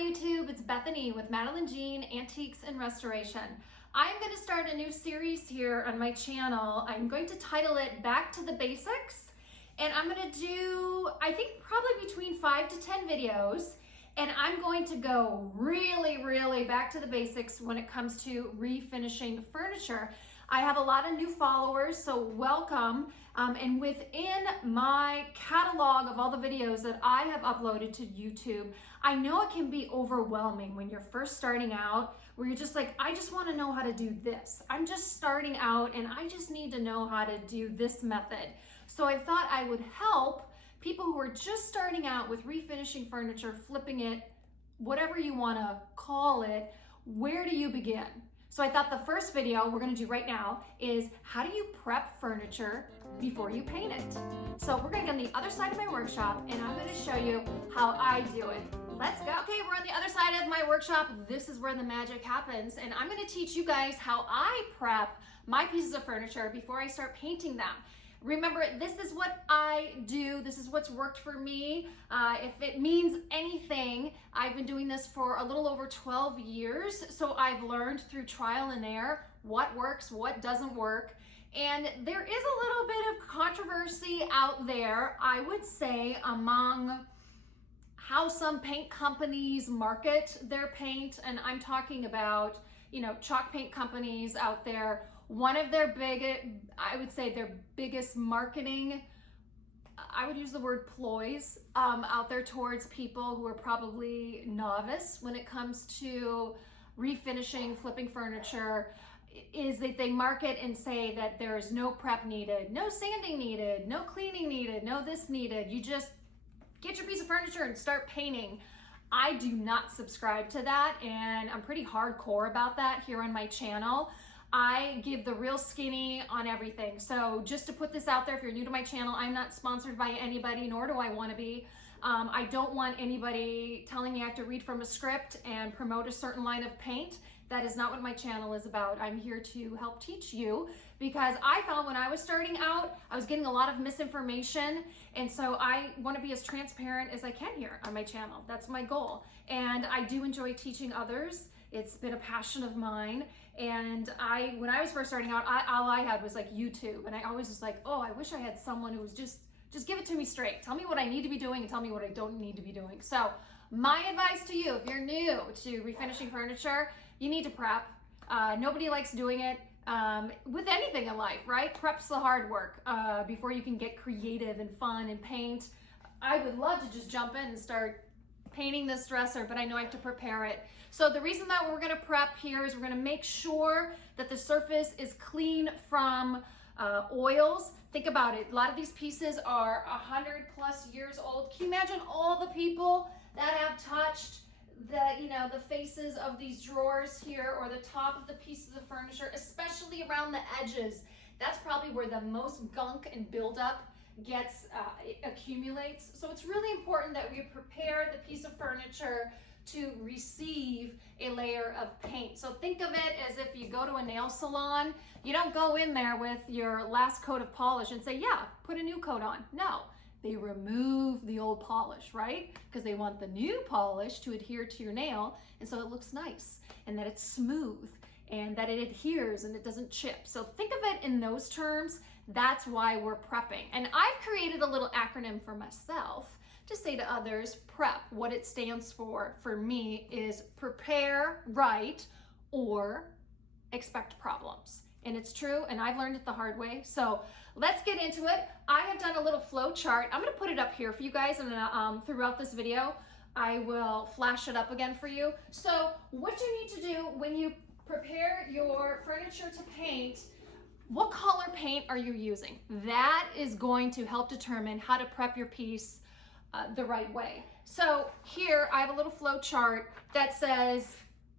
YouTube, it's Bethany with Madeline Jean Antiques and Restoration. I'm going to start a new series here on my channel. I'm going to title it Back to the Basics, and I'm going to do, I think, probably between 5 to 10 videos, and I'm going to go really back to the basics when it comes to refinishing furniture. I have a lot of new followers, so welcome. And within my catalog of all the videos that I have uploaded to YouTube, I know it can be overwhelming when you're first starting out, where you're just like, I just want to know how to do this. I'm just starting out and I just need to know how to do this method. So I thought I would help people who are just starting out with refinishing furniture, flipping it, whatever you want to call it. Where do you begin? So I thought the first video we're going to do right now is how do you prep furniture before you paint it? So we're going to get on the other side of my workshop and I'm going to show you how I do it. Let's go. Okay, we're on the other side of my workshop. This is where the magic happens, and I'm going to teach you guys how I prep my pieces of furniture before I start painting them. Remember, this is what I do. This is what's worked for me. If it means anything, I've been doing this for a little over 12 years. So I've learned through trial and error what works, what doesn't work. And there is a little bit of controversy out there, I would say, among how some paint companies market their paint. And I'm talking about, chalk paint companies out there. One of their I would say their biggest marketing, I would use the word ploys, out there towards people who are probably novice when it comes to refinishing, flipping furniture, is that they market and say that there is no prep needed, no sanding needed, no cleaning needed, no this needed. You just get your piece of furniture and start painting. I do not subscribe to that, and I'm pretty hardcore about that here on my channel. I give the real skinny on everything. So just to put this out there, if you're new to my channel, I'm not sponsored by anybody, nor do I want to be. I don't want anybody telling me I have to read from a script and promote a certain line of paint. That is not what my channel is about. I'm here to help teach you, because I found when I was starting out, I was getting a lot of misinformation. And so I want to be as transparent as I can here on my channel. That's my goal. And I do enjoy teaching others. It's been a passion of mine. And when I was first starting out, all I had was like YouTube. And I always was like, oh, I wish I had someone who was just give it to me straight. Tell me what I need to be doing and tell me what I don't need to be doing. So my advice to you, if you're new to refinishing furniture, you need to prep. Nobody likes doing it with anything in life, right? Prep's the hard work before you can get creative and fun and paint. I would love to just jump in and start painting this dresser, but I know I have to prepare it. So the reason that we're going to prep here is we're going to make sure that the surface is clean from oils. Think about it. A lot of these pieces are 100+ years old. Can you imagine all the people that have touched the faces of these drawers here, or the top of the pieces of furniture, especially around the edges? That's probably where the most gunk and buildup accumulates. So it's really important that we prepare the piece of furniture to receive a layer of paint. So think of it as if you go to a nail salon. You don't go in there with your last coat of polish and say, yeah, put a new coat on. No, they remove the old polish, right? Because they want the new polish to adhere to your nail, and so it looks nice and that it's smooth and that it adheres and it doesn't chip. So think of it in those terms. That's why we're prepping. And I've created a little acronym for myself to say to others, PREP. What it stands for me is prepare right or expect problems. And it's true, and I've learned it the hard way. So let's get into it. I have done a little flow chart. I'm gonna put it up here for you guys, and throughout this video, I will flash it up again for you. So what you need to do when you prepare your furniture to paint, what color paint are you using? That is going to help determine how to prep your piece the right way. So here I have a little flow chart that says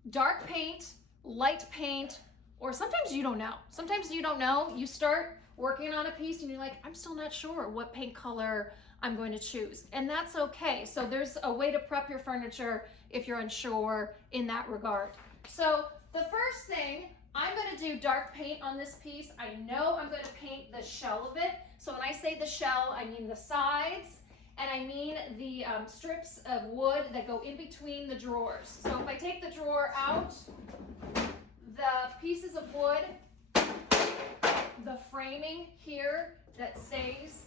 dark paint, light paint, or sometimes you don't know. Sometimes you don't know. You start working on a piece and you're like, I'm still not sure what paint color I'm going to choose. And that's okay. So there's a way to prep your furniture if you're unsure in that regard. So the first thing, I'm going to do dark paint on this piece. I know I'm going to paint the shell of it. So when I say the shell, I mean the sides and I mean the strips of wood that go in between the drawers. So if I take the drawer out, the pieces of wood, the framing here that stays,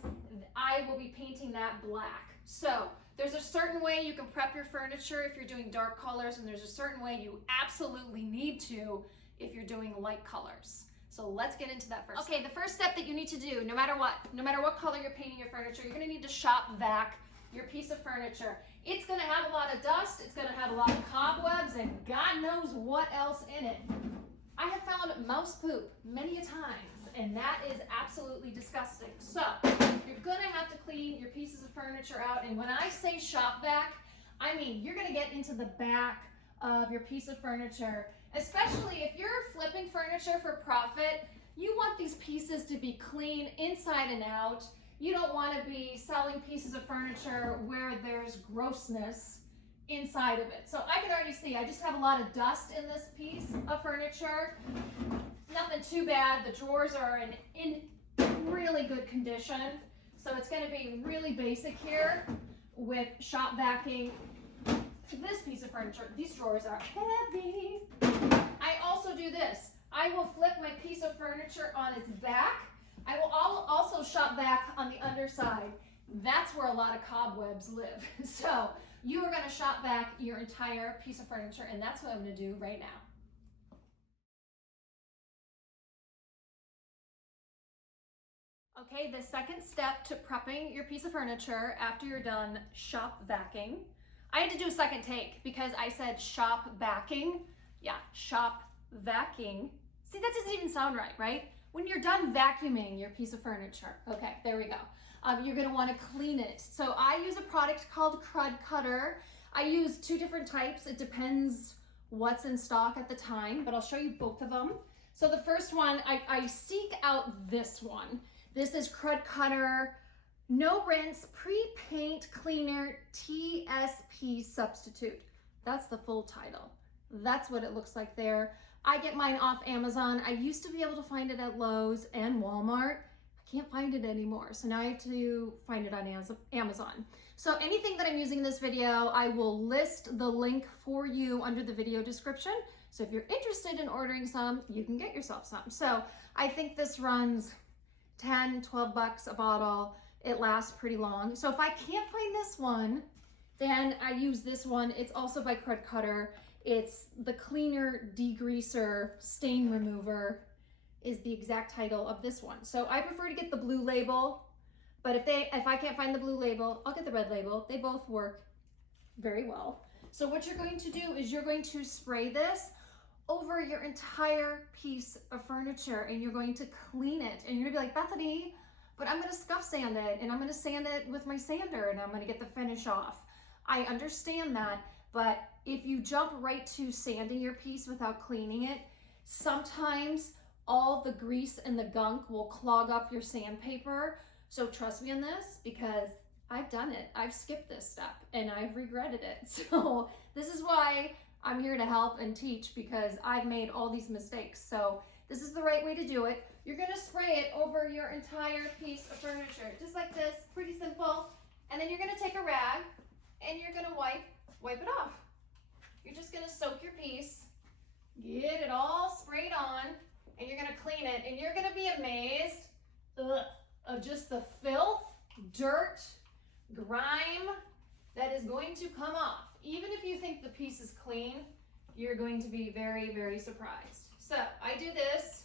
I will be painting that black. So there's a certain way you can prep your furniture if you're doing dark colors, and there's a certain way you absolutely need to if you're doing light colors. So let's get into that first. Okay, the first step that you need to do, no matter what color you're painting your furniture, you're gonna need to shop vac your piece of furniture. It's gonna have a lot of dust, it's gonna have a lot of cobwebs, and God knows what else in it. I have found mouse poop many a times, and that is absolutely disgusting. So you're gonna have to clean your pieces of furniture out, and when I say shop vac, I mean you're gonna get into the back of your piece of furniture. Especially if you're flipping furniture for profit, you want these pieces to be clean inside and out. You don't want to be selling pieces of furniture where there's grossness inside of it. So I can already see, I just have a lot of dust in this piece of furniture. Nothing too bad. The drawers are in really good condition. So it's going to be really basic here with shop vacuuming this piece of furniture. These drawers are heavy. I also do this. I will flip my piece of furniture on its back. I will also shop vac on the underside. That's where a lot of cobwebs live. So you are going to shop vac your entire piece of furniture, and that's what I'm going to do right now. Okay, the second step to prepping your piece of furniture after you're done shop vacuuming. I had to do a second take because I said shop vacuuming. Yeah, shop vacuuming. See, that doesn't even sound right, right? When you're done vacuuming your piece of furniture, okay, there we go. You're gonna wanna clean it. So I use a product called KRUD KUTTER. I use two different types. It depends what's in stock at the time, but I'll show you both of them. So the first one, I seek out this one. This is KRUD KUTTER No Rinse Pre-Paint Cleaner TSP Substitute. That's the full title. That's what it looks like there. I get mine off Amazon. I used to be able to find it at Lowe's and Walmart. I can't find it anymore. So now I have to find it on Amazon. So anything that I'm using in this video, I will list the link for you under the video description. So if you're interested in ordering some, you can get yourself some. So I think this runs 10, 12 bucks a bottle. It lasts pretty long. So if I can't find this one, then I use this one. It's also by KRUD KUTTER. It's the Cleaner Degreaser Stain Remover is the exact title of this one. So I prefer to get the blue label, but if I can't find the blue label, I'll get the red label. They both work very well. So what you're going to do is you're going to spray this over your entire piece of furniture, and you're going to clean it. And you're gonna be like, Bethany, but I'm gonna scuff sand it, and I'm gonna sand it with my sander, and I'm gonna get the finish off. I understand that, but if you jump right to sanding your piece without cleaning it, sometimes all the grease and the gunk will clog up your sandpaper. So trust me on this, because I've done it. I've skipped this step and I've regretted it. So this is why I'm here to help and teach, because I've made all these mistakes. So this is the right way to do it. You're gonna spray it over your entire piece of furniture, just like this, pretty simple. And then you're gonna take a rag and you're gonna wipe it off. You're just gonna soak your piece, get it all sprayed on, and you're gonna clean it, and you're gonna be amazed of just the filth, dirt, grime that is going to come off. Even if you think the piece is clean, you're going to be very, very surprised. So I do this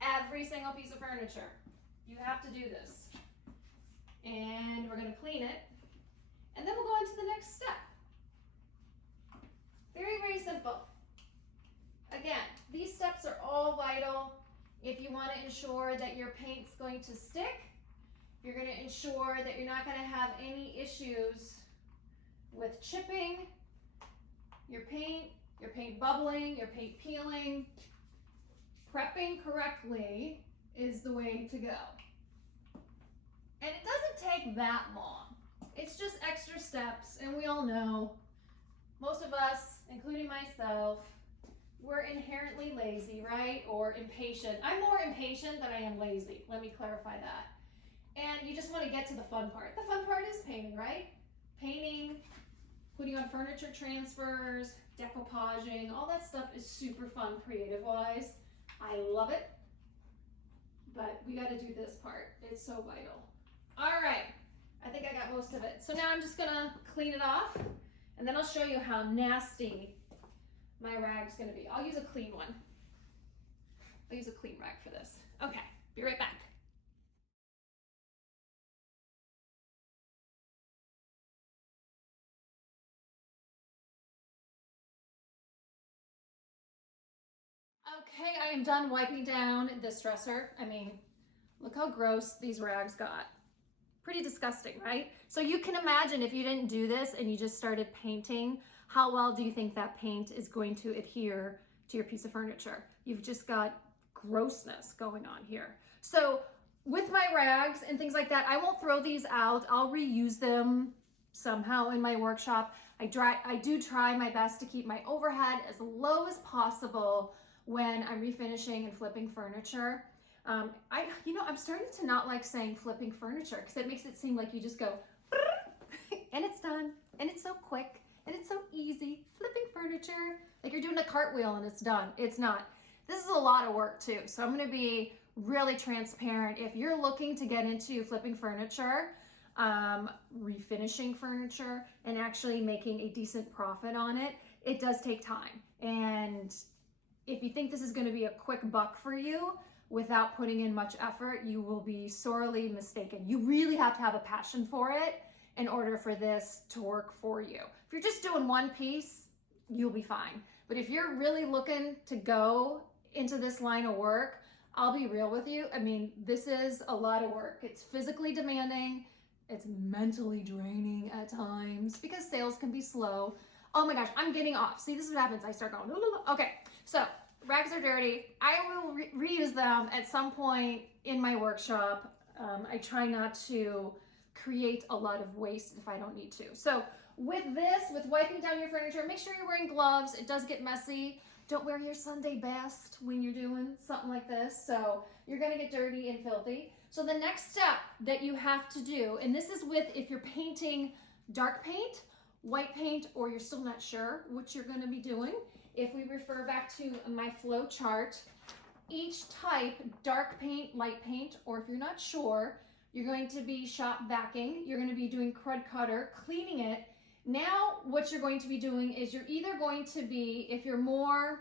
every single piece of furniture. You have to do this. And we're gonna clean it, and then we'll go on to the next step. Very, very simple. Again, these steps are all vital if you want to ensure that your paint's going to stick. You're going to ensure that you're not going to have any issues with chipping your paint bubbling, your paint peeling. Prepping correctly is the way to go. And it doesn't take that long. It's just extra steps, and we all know, most of us, including myself, we're inherently lazy, right? Or impatient. I'm more impatient than I am lazy. Let me clarify that. and you just want to get to the fun part. The fun part is painting, right? Painting, putting on furniture transfers, decoupaging, all that stuff is super fun creative-wise. I love it, but we got to do this part. It's so vital. All right, I think I got most of it. So now I'm just gonna clean it off, and then I'll show you how nasty my rag's gonna be. I'll use a clean one. I'll use a clean rag for this. Okay, be right back. Okay, I am done wiping down this dresser. I mean, look how gross these rags got. Pretty disgusting, right? So you can imagine if you didn't do this and you just started painting, how well do you think that paint is going to adhere to your piece of furniture? You've just got grossness going on here. So with my rags and things like that, I won't throw these out. I'll reuse them somehow in my workshop. I do try my best to keep my overhead as low as possible when I'm refinishing and flipping furniture. I'm starting to not like saying flipping furniture because it makes it seem like you just go and it's done and it's so quick and it's so easy. Flipping furniture, like you're doing a cartwheel and it's done. It's not. This is a lot of work too. So I'm going to be really transparent. If you're looking to get into flipping furniture, refinishing furniture, and actually making a decent profit on it, it does take time. And if you think this is going to be a quick buck for you without putting in much effort, you will be sorely mistaken. You really have to have a passion for it in order for this to work for you. If you're just doing one piece, you'll be fine. But if you're really looking to go into this line of work, I'll be real with you. I mean, this is a lot of work. It's physically demanding. It's mentally draining at times because sales can be slow. Oh my gosh, I'm getting off. See, this is what happens. I start going, okay, so rags are dirty. I will reuse them at some point in my workshop. I try not to create a lot of waste if I don't need to. So with wiping down your furniture, make sure you're wearing gloves. It does get messy. Don't wear your Sunday best when you're doing something like this. So you're gonna get dirty and filthy. So the next step that you have to do, and this is with if you're painting dark paint, white paint, or you're still not sure what you're gonna be doing. If we refer back to my flow chart, each type, dark paint, light paint, or if you're not sure, you're going to be shop vacuuming, you're gonna be doing KRUD cutter, cleaning it. Now what you're going to be doing is you're either going to be, if you're more,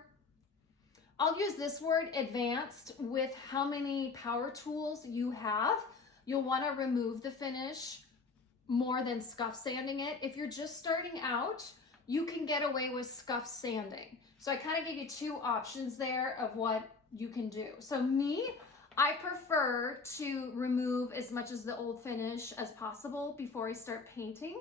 I'll use this word, advanced, with how many power tools you have. You'll wanna remove the finish more than scuff sanding it. If you're just starting out, you can get away with scuff sanding. So I kind of gave you two options there of what you can do. So me, I prefer to remove as much as the old finish as possible before I start painting.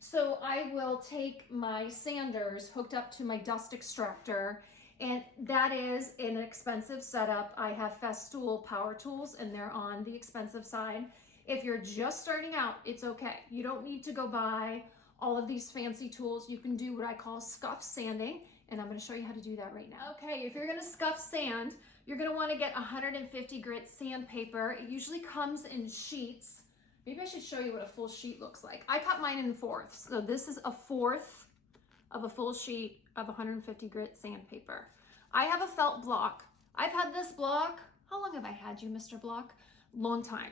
So I will take my sanders hooked up to my dust extractor, and that is an expensive setup. I have Festool power tools and they're on the expensive side. If you're just starting out, it's okay. You don't need to go buy all of these fancy tools. You can do what I call scuff sanding, and I'm gonna show you how to do that right now. Okay, if you're gonna scuff sand, you're gonna wanna get 150 grit sandpaper. It usually comes in sheets. Maybe I should show you what a full sheet looks like. I cut mine in fourths. So this is a fourth of a full sheet of 150 grit sandpaper. I have a felt block. I've had this block, how long have I had you, Mr. Block? Long time.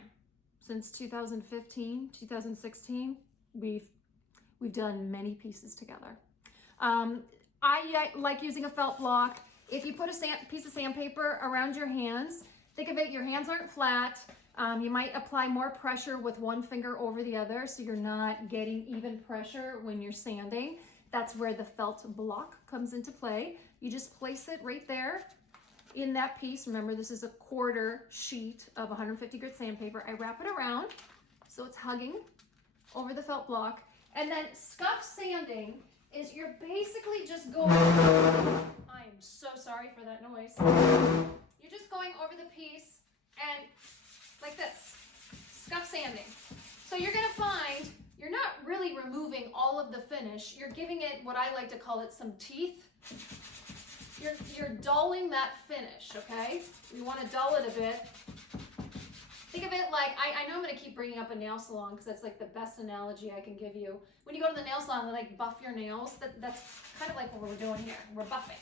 Since 2015, 2016, we've done many pieces together. I like using a felt block. If you put a piece of sandpaper around your hands, think of it, your hands aren't flat. You might apply more pressure with one finger over the other so you're not getting even pressure when you're sanding. That's where the felt block comes into play. You just place it right there in that piece. Remember, this is a quarter sheet of 150 grit sandpaper. I wrap it around so it's hugging over the felt block. And then scuff sanding is you're basically just going, I am so sorry for that noise. You're just going over the piece and like this, scuff sanding. So you're gonna find you're not really removing all of the finish. You're giving it what I like to call it some teeth. You're dulling that finish, okay? We want to dull it a bit. Think of it like, I know I'm gonna keep bringing up a nail salon because that's like the best analogy I can give you. When you go to the nail salon, they like buff your nails. That's kind of like what we're doing here. We're buffing.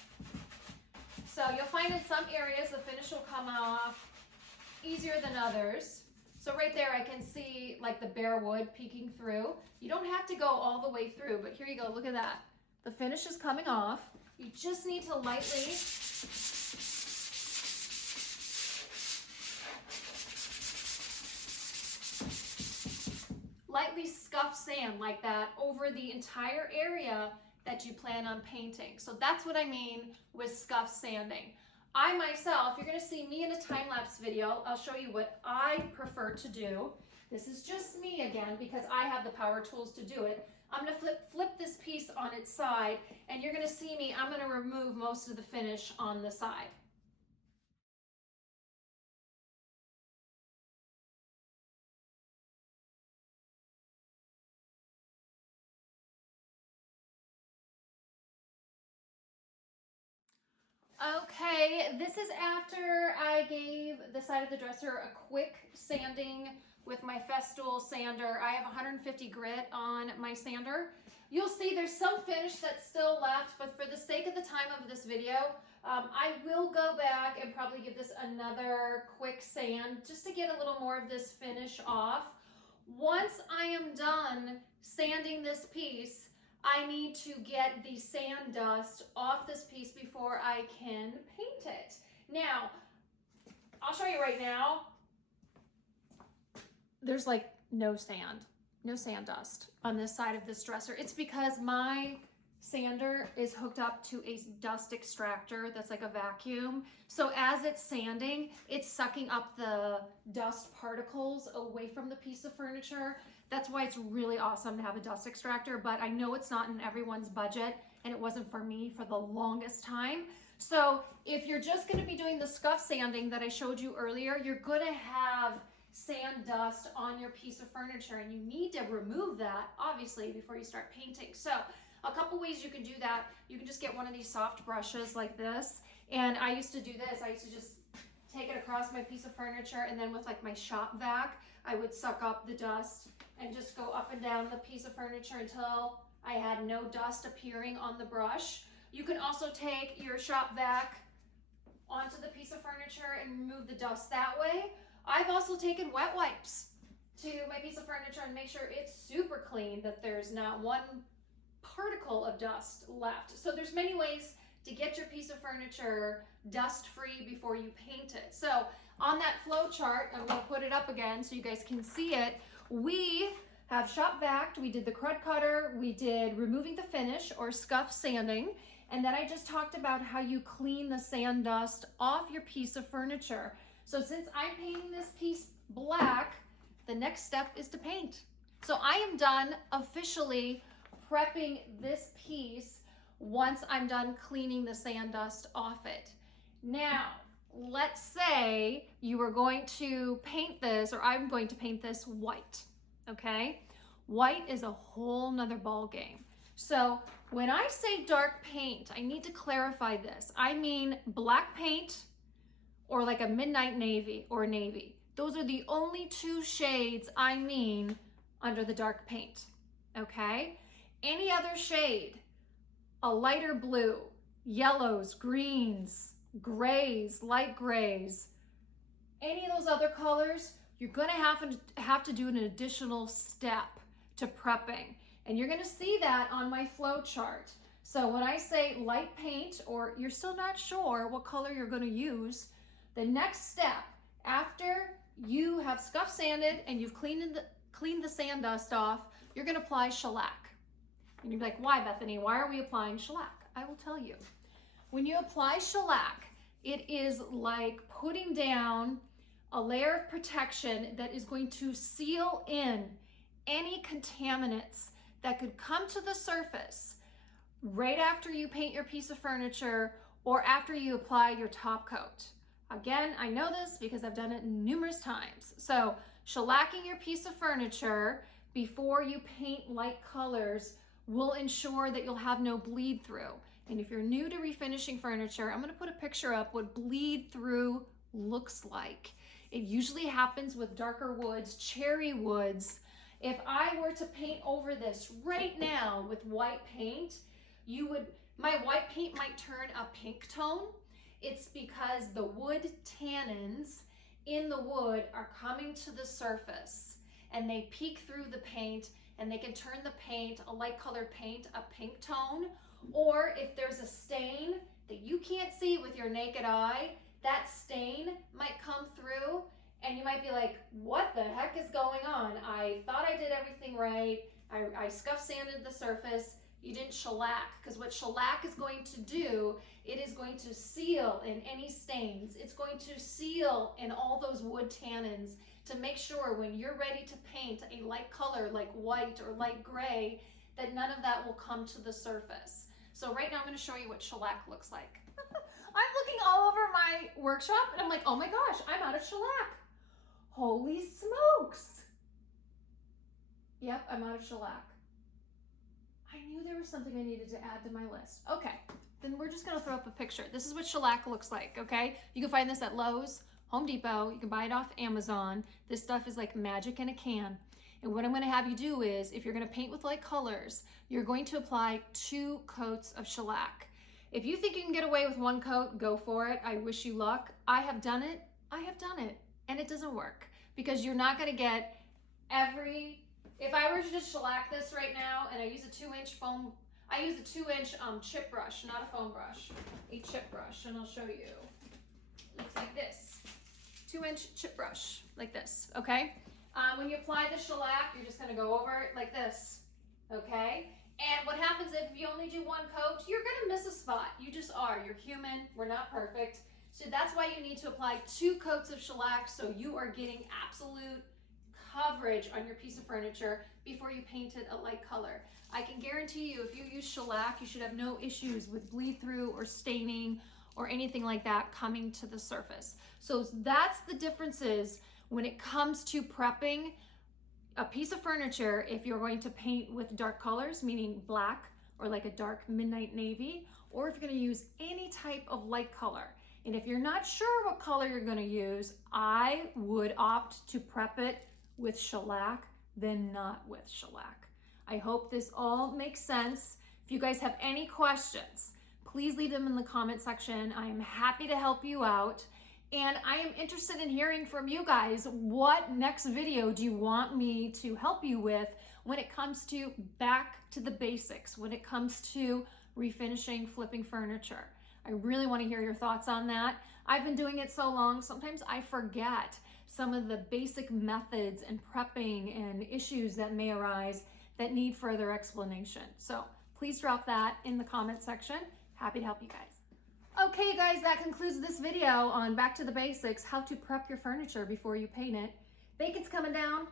So you'll find in some areas the finish will come off easier than others. So right there I can see like the bare wood peeking through. You don't have to go all the way through, but here you go, look at that. The finish is coming off. You just need to lightly scuff sand like that over the entire area that you plan on painting. So that's what I mean with scuff sanding. I myself, you're gonna see me in a time-lapse video. I'll show you what I prefer to do. This is just me again because I have the power tools to do it. I'm gonna flip this piece on its side and you're gonna see me, I'm gonna remove most of the finish on the side. Okay, this is after I gave the side of the dresser a quick sanding with my Festool sander. I have 150 grit on my sander. You'll see there's some finish that's still left, but for the sake of the time of this video, I will go back and probably give this another quick sand just to get a little more of this finish off. Once I am done sanding this piece, I need to get the sand dust off this piece before I can paint it. Now, I'll show you right now. There's like no sand dust on this side of this dresser. It's because my sander is hooked up to a dust extractor that's like a vacuum. So as it's sanding, it's sucking up the dust particles away from the piece of furniture. That's why it's really awesome to have a dust extractor, but I know it's not in everyone's budget and it wasn't for me for the longest time. So if you're just gonna be doing the scuff sanding that I showed you earlier, you're gonna have sand dust on your piece of furniture and you need to remove that obviously before you start painting. So a couple ways you can do that. You can just get one of these soft brushes like this. And I used to do this. I used to just take it across my piece of furniture and then with like my shop vac, I would suck up the dust and just go up and down the piece of furniture until I had no dust appearing on the brush. You can also take your shop vac onto the piece of furniture and remove the dust that way. I've also taken wet wipes to my piece of furniture and make sure it's super clean, that there's not one particle of dust left. So there's many ways to get your piece of furniture dust free before you paint it. So on that flow chart, I'm going to put it up again so you guys can see it. We have shop vac'd, we did the KRUD cutter, we did removing the finish or scuff sanding, and then I just talked about how you clean the sand dust off your piece of furniture. So since I'm painting this piece black, the next step is to paint. So I am done officially prepping this piece once I'm done cleaning the sand dust off it. Now, let's say you were going to paint this, or I'm going to paint this white, okay? White is a whole nother ball game. So when I say dark paint, I need to clarify this. I mean black paint or like a midnight navy or navy. Those are the only two shades I mean under the dark paint, okay? Any other shade, a lighter blue, yellows, greens, grays, light grays, any of those other colors, you're gonna have to do an additional step to prepping. And you're gonna see that on my flow chart. So when I say light paint, or you're still not sure what color you're gonna use, the next step after you have scuff sanded and you've cleaned the sand dust off, you're gonna apply shellac. And you're like, why, Bethany? Why are we applying shellac? I will tell you. When you apply shellac, it is like putting down a layer of protection that is going to seal in any contaminants that could come to the surface right after you paint your piece of furniture or after you apply your top coat. Again, I know this because I've done it numerous times. So shellacking your piece of furniture before you paint light colors will ensure that you'll have no bleed through. And if you're new to refinishing furniture, I'm gonna put a picture up what bleed through looks like. It usually happens with darker woods, cherry woods. If I were to paint over this right now with white paint, my white paint might turn a pink tone. It's because the wood tannins in the wood are coming to the surface and they peek through the paint and they can turn the paint, a light colored paint, a pink tone. Or if there's a stain that you can't see with your naked eye, that stain might come through and you might be like, what the heck is going on? I thought I did everything right. I scuff sanded the surface. You didn't shellac, because what shellac is going to do, it is going to seal in any stains. It's going to seal in all those wood tannins to make sure when you're ready to paint a light color like white or light gray, that none of that will come to the surface. So right now I'm going to show you what shellac looks like. I'm looking all over my workshop and I'm like, oh my gosh, I'm out of shellac. Holy smokes. Yep, I'm out of shellac. I knew there was something I needed to add to my list. Okay, then we're just gonna throw up a picture. This is what shellac looks like, okay? You can find this at Lowe's, Home Depot. You can buy it off Amazon. This stuff is like magic in a can. And what I'm gonna have you do is, if you're gonna paint with light colors, you're going to apply 2 coats of shellac. If you think you can get away with 1 coat, go for it. I wish you luck. I have done it, and it doesn't work because you're not gonna get if I were to just shellac this right now and I use a 2-inch foam, I use a 2-inch chip brush, not a foam brush, a chip brush, and I'll show you. Looks like this, 2-inch chip brush, like this, okay? When you apply the shellac, you're just gonna go over it like this, okay? And what happens if you only do 1 coat, you're gonna miss a spot. You just are, you're human, we're not perfect. So that's why you need to apply 2 coats of shellac so you are getting absolute coverage on your piece of furniture before you paint it a light color. I can guarantee you if you use shellac, you should have no issues with bleed through or staining or anything like that coming to the surface. So that's the differences when it comes to prepping a piece of furniture. If you're going to paint with dark colors, meaning black or like a dark midnight navy, or if you're going to use any type of light color. And if you're not sure what color you're going to use, I would opt to prep it with shellac than not with shellac. I hope this all makes sense. If you guys have any questions, please leave them in the comment section. I am happy to help you out. And I am interested in hearing from you guys. What next video do you want me to help you with when it comes to back to the basics, when it comes to refinishing, flipping furniture? I really want to hear your thoughts on that. I've been doing it so long, sometimes I forget some of the basic methods and prepping and issues that may arise that need further explanation. So please drop that in the comment section. Happy to help you guys. Okay guys, that concludes this video on Back to the Basics, how to prep your furniture before you paint it. Bacon's coming down.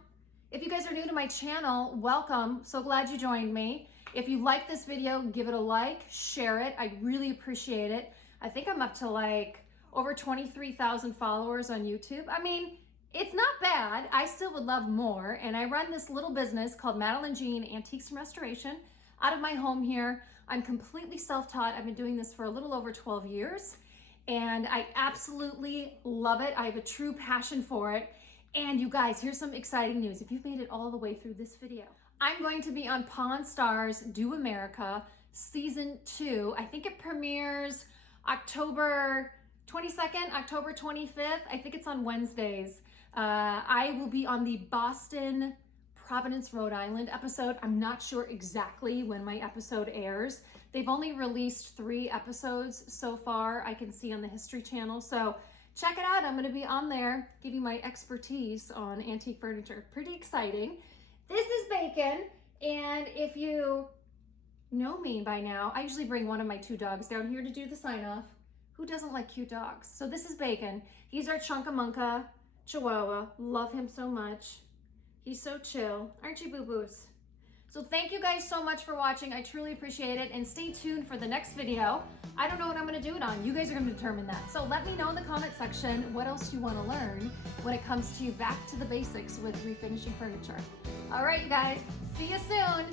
If you guys are new to my channel, welcome. So glad you joined me. If you like this video, give it a like, share it. I really appreciate it. I think I'm up to like over 23,000 followers on YouTube. I mean, it's not bad. I still would love more. And I run this little business called Madeline Jean Antiques Restoration out of my home here. I'm completely self-taught. I've been doing this for a little over 12 years and I absolutely love it. I have a true passion for it. And you guys, here's some exciting news. If you've made it all the way through this video, I'm going to be on Pawn Stars Do America Season 2. I think it premieres October 22nd, October 25th. I think it's on Wednesdays. I will be on the Boston, Providence, Rhode Island episode. I'm not sure exactly when my episode airs. They've only released 3 episodes so far, I can see on the History Channel. So check it out. I'm going to be on there, give you my expertise on antique furniture. Pretty exciting. This is Bacon, and if you know me by now, I usually bring one of my 2 dogs down here to do the sign-off. Who doesn't like cute dogs? So this is Bacon. He's our Chunkamunka Chihuahua. Love him so much. He's so chill. Aren't you, boo-boos? So thank you guys so much for watching. I truly appreciate it, and stay tuned for the next video. I don't know what I'm going to do it on. You guys are going to determine that. So let me know in the comment section what else you want to learn when it comes to back to the basics with refinishing furniture. All right, you guys. See you soon.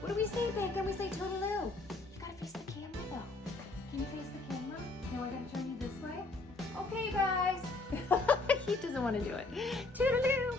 What do we say, Bacon? We say toodaloo. You got to face the camera, though. Can you face the camera? No, I got to turn you this way? Okay, guys. He doesn't doesn't want to do it. Toodaloo!